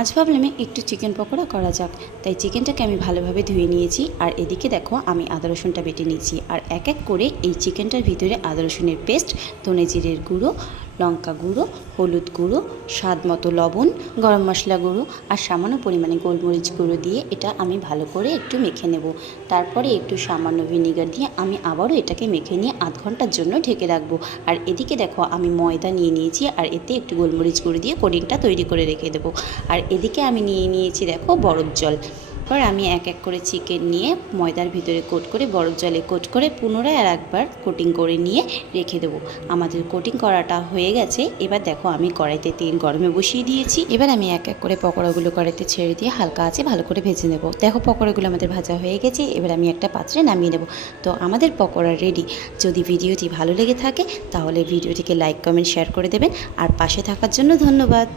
আজ ভাবলাম একটু চিকেন পকোড়া করা যাক। তাই চিকেনটাকে আমি ভালোভাবে ধুয়ে নিয়েছি, আর এদিকে দেখো আমি আদা রসুনটা বেটে নিয়েছি। আর এক এক করে এই চিকেনটার ভিতরে আদা রসুনের পেস্ট, ধনে জিরের গুঁড়ো, লঙ্কা গুঁড়ো, হলুদ গুঁড়ো, স্বাদ মতো লবণ, গরম মশলা গুঁড়ো আর সামান্য পরিমাণে গোলমরিচ গুঁড়ো দিয়ে এটা আমি ভালো করে একটু মেখে নেব। তারপরে একটু সামান্য ভিনিগার দিয়ে আমি আবারও এটাকে মেখে নিয়ে আধ ঘন্টার জন্য ঢেকে রাখবো। আর এদিকে দেখো আমি ময়দা নিয়ে নিয়েছি, আর এতে একটু গোলমরিচ গুঁড়ো দিয়ে কোটিংটা তৈরি করে রেখে দেবো। আর এদিকে আমি নিয়ে নিয়েছি দেখো বরফ জল। এবার আমি এক এক করে চিকেন নিয়ে ময়দার ভিতরে কোট করে বরফ জলে কোট করে পুনরায় আর একবার কোটিং করে নিয়ে রেখে দেবো। আমাদের কোটিং করাটা হয়ে গেছে। এবার দেখো আমি কড়াইতে তেল গরমে বসিয়ে দিয়েছি। এবার আমি এক এক করে পকোড়াগুলো কড়াইতে ছেড়ে দিয়ে হালকা আছে ভালো করে ভেজে নেব। দেখো পকোড়াগুলো আমাদের ভাজা হয়ে গেছে। এবার আমি একটা পাত্রে নামিয়ে নেব। তো আমাদের পকোড়া রেডি। যদি ভিডিওটি ভালো লেগে থাকে তাহলে ভিডিওটিকে লাইক কমেন্ট শেয়ার করে দেবেন। আর পাশে থাকার জন্য ধন্যবাদ।